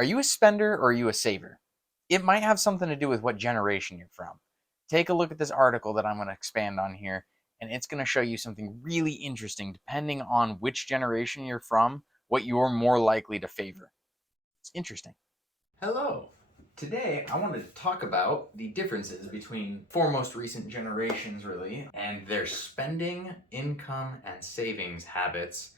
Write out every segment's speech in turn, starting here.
Are you a spender or are you a saver? It might have something to do with what generation you're from. Take a look at this article that I'm going to expand on here, and it's going to show you something really interesting depending on which generation you're from, what you're more likely to favor. It's interesting. Hello. Today I wanted to talk about the differences between four most recent generations, really, and their spending, income, and savings habits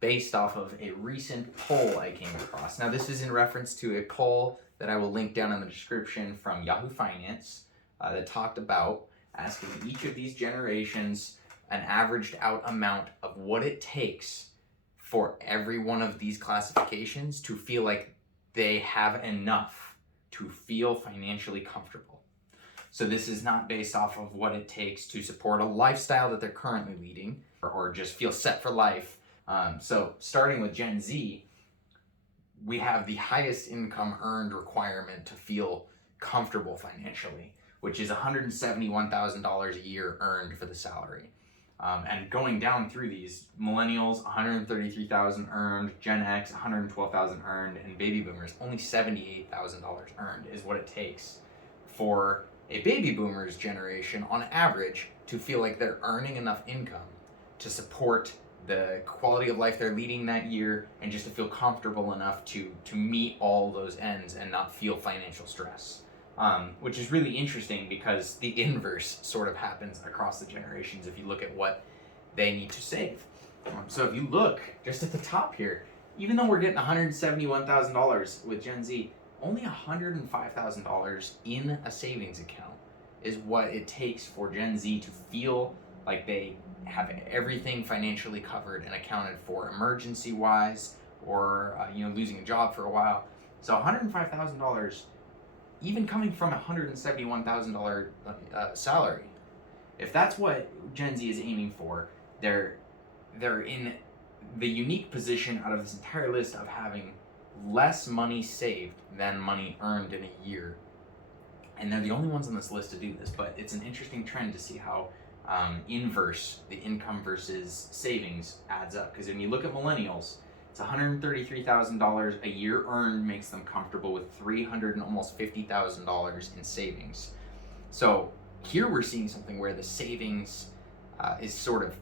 based off of a recent poll I came across. Now, this is in reference to a poll that I will link down in the description from Yahoo Finance that talked about asking each of these generations an averaged out amount of what it takes for every one of these classifications to feel like they have enough to feel financially comfortable. So this is not based off of what it takes to support a lifestyle that they're currently leading or just feel set for life. So starting with Gen Z, we have the highest income earned requirement to feel comfortable financially, which is $171,000 a year earned for the salary. And going down through these, millennials 133,000 earned, Gen X 112,000 earned, and baby boomers only $78,000 earned is what it takes for a baby boomers generation on average to feel like they're earning enough income to support the quality of life they're leading that year and just to feel comfortable enough to meet all those ends and not feel financial stress. Which is really interesting because the inverse sort of happens across the generations if you look at what they need to save. So if you look just at the top here, even though we're getting $171,000 with Gen Z, only $105,000 in a savings account is what it takes for Gen Z to feel like they have everything financially covered and accounted for emergency wise or losing a job for a while. So $105,000 even coming from a $171,000 salary. If that's what Gen Z is aiming for, they're in the unique position out of this entire list of having less money saved than money earned in a year. And they're the only ones on this list to do this, but it's an interesting trend to see how inverse the income versus savings adds up. Because when you look at millennials, it's $133,000 a year earned makes them comfortable with $300 and almost $50,000 in savings. So here we're seeing something where the savings is sort of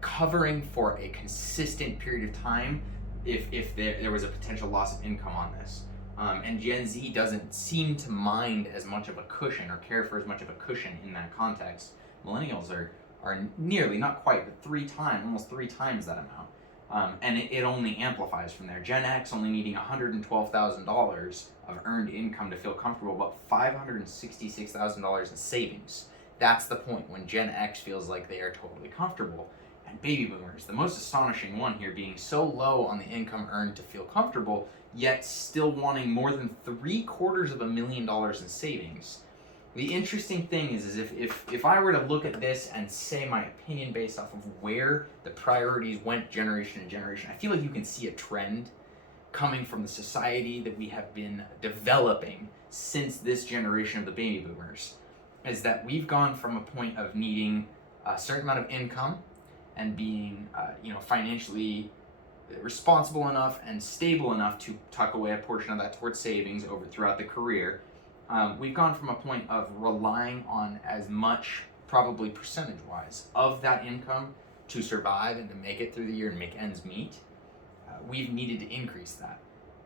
covering for a consistent period of time if there was a potential loss of income on this. And Gen Z doesn't seem to mind as much of a cushion or care for as much of a cushion in that context. Millennials are nearly, not quite, but almost three times that amount. And it only amplifies from there. Gen X only needing $112,000 of earned income to feel comfortable, but $566,000 in savings. That's the point when Gen X feels like they are totally comfortable. And baby boomers, the most astonishing one here, being so low on the income earned to feel comfortable, yet still wanting more than $750,000 in savings. The interesting thing is if I were to look at this and say my opinion based off of where the priorities went generation to generation, I feel like you can see a trend coming from the society that we have been developing since this generation of the baby boomers, is that we've gone from a point of needing a certain amount of income and being financially responsible enough and stable enough to tuck away a portion of that towards savings over throughout the career. We've gone from a point of relying on as much, probably percentage-wise, of that income to survive and to make it through the year and make ends meet. We've needed to increase that,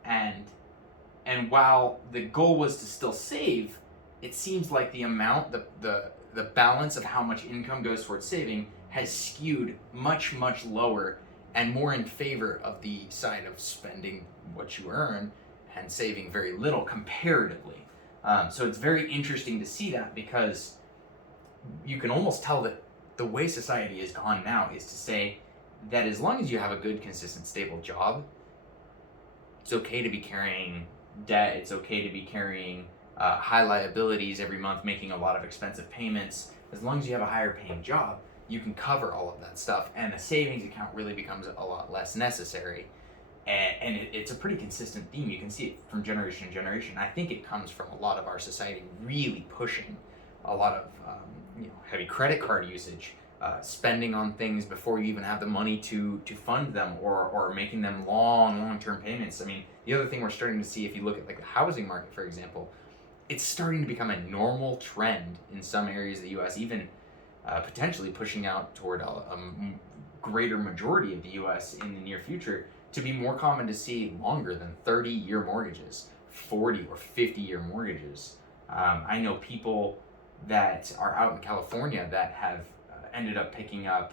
and while the goal was to still save, it seems like the amount, the balance of how much income goes towards saving has skewed much lower and more in favor of the side of spending what you earn and saving very little comparatively. So it's very interesting to see that, because you can almost tell that the way society has gone now is to say that as long as you have a good, consistent, stable job, it's okay to be carrying debt, it's okay to be carrying high liabilities every month, making a lot of expensive payments. As long as you have a higher paying job, you can cover all of that stuff, and a savings account really becomes a lot less necessary. And it's a pretty consistent theme. You can see it from generation to generation. I think it comes from a lot of our society really pushing a lot of heavy credit card usage, spending on things before you even have the money to fund them, or making them long-term payments. I mean, the other thing we're starting to see, if you look at like the housing market, for example, it's starting to become a normal trend in some areas of the U.S., even potentially pushing out toward a greater majority of the U.S. in the near future, to be more common to see longer than 30-year mortgages, 40 or 50-year mortgages. I know people that are out in California that have ended up picking up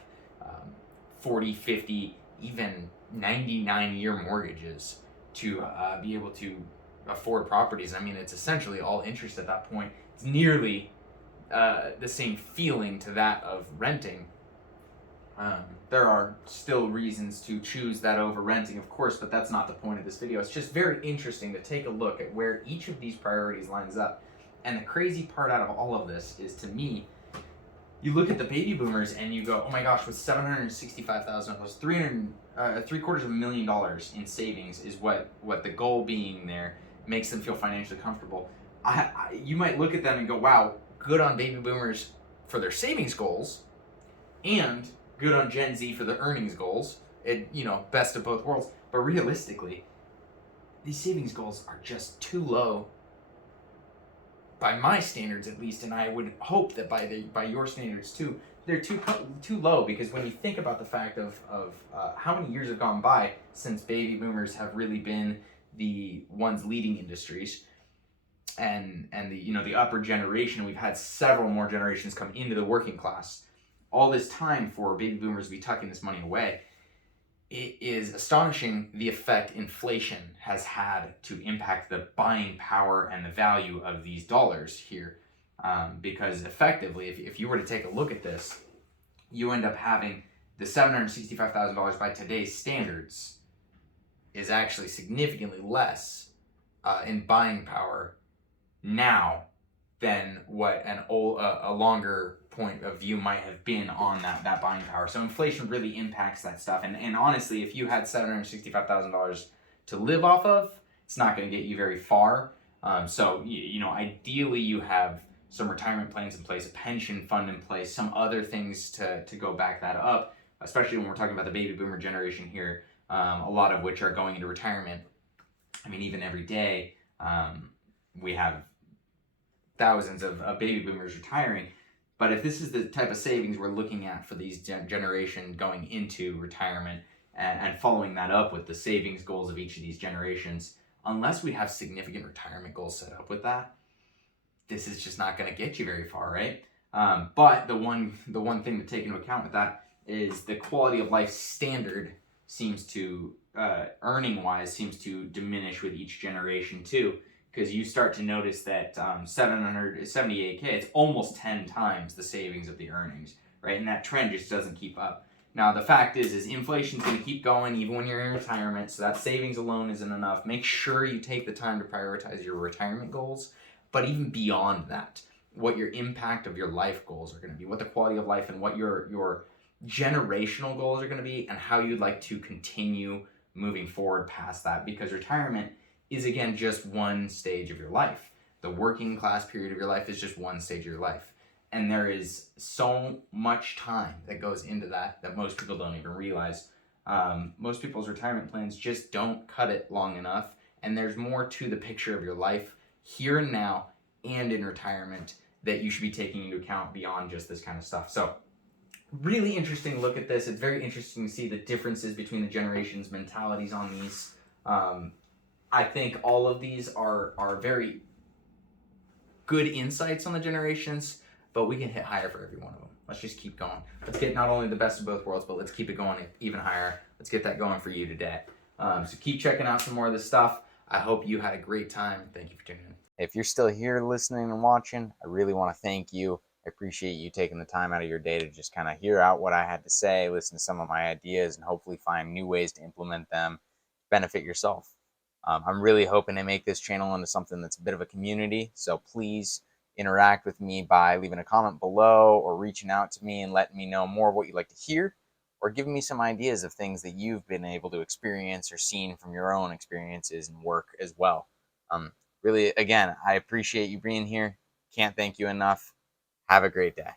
40, 50, even 99-year mortgages to be able to afford properties. I mean, it's essentially all interest at that point. It's nearly the same feeling to that of renting. There are still reasons to choose that over renting, of course, but that's not the point of this video. It's just very interesting to take a look at where each of these priorities lines up. And the crazy part out of all of this is, to me, you look at the baby boomers and you go, oh my gosh, with $765,000, $750,000 in savings is what the goal being there makes them feel financially comfortable. You might look at them and go, wow, good on baby boomers for their savings goals, and good on Gen Z for their earnings goals. Best of both worlds. But realistically, these savings goals are just too low, by my standards at least, and I would hope that by your standards too. They're too low, because when you think about the fact of how many years have gone by since baby boomers have really been the ones leading industries, and the upper generation, we've had several more generations come into the working class. All this time for baby boomers to be tucking this money away, it is astonishing the effect inflation has had to impact the buying power and the value of these dollars here. Because effectively, if you were to take a look at this, you end up having the $765,000 by today's standards is actually significantly less in buying power now than what a longer point of view might have been on that buying power. So inflation really impacts that stuff. And honestly, if you had $765,000 to live off of, it's not going to get you very far. So ideally you have some retirement plans in place, a pension fund in place, some other things to go back that up, especially when we're talking about the baby boomer generation here, a lot of which are going into retirement. I mean, even every day, we have thousands of baby boomers retiring. But if this is the type of savings we're looking at for these generation going into retirement, and following that up with the savings goals of each of these generations, unless we have significant retirement goals set up with that, this is just not going to get you very far, right? But the one thing to take into account with that is the quality of life standard seems to, earning-wise, seems to diminish with each generation too. Because you start to notice that $778K, it's almost 10 times the savings of the earnings, right? And that trend just doesn't keep up. Now, the fact is inflation's going to keep going even when you're in retirement, so that savings alone isn't enough. Make sure you take the time to prioritize your retirement goals, but even beyond that, what your impact of your life goals are going to be, what the quality of life and what your generational goals are going to be, and how you'd like to continue moving forward past that, because retirement is, again, just one stage of your life. The working class period of your life is just one stage of your life. And there is so much time that goes into that most people don't even realize. Most people's retirement plans just don't cut it long enough. And there's more to the picture of your life here and now and in retirement that you should be taking into account beyond just this kind of stuff. So really interesting to look at this. It's very interesting to see the differences between the generations' mentalities on these. I think all of these are very good insights on the generations, but we can hit higher for every one of them. Let's just keep going. Let's get not only the best of both worlds, but let's keep it going even higher. Let's get that going for you today. So keep checking out some more of this stuff. I hope you had a great time. Thank you for tuning in. If you're still here listening and watching, I really want to thank you. I appreciate you taking the time out of your day to just kind of hear out what I had to say, listen to some of my ideas, and hopefully find new ways to implement them, benefit yourself. I'm really hoping to make this channel into something that's a bit of a community, so please interact with me by leaving a comment below or reaching out to me and letting me know more of what you'd like to hear, or giving me some ideas of things that you've been able to experience or seen from your own experiences and work as well. Really, again, I appreciate you being here. Can't thank you enough. Have a great day.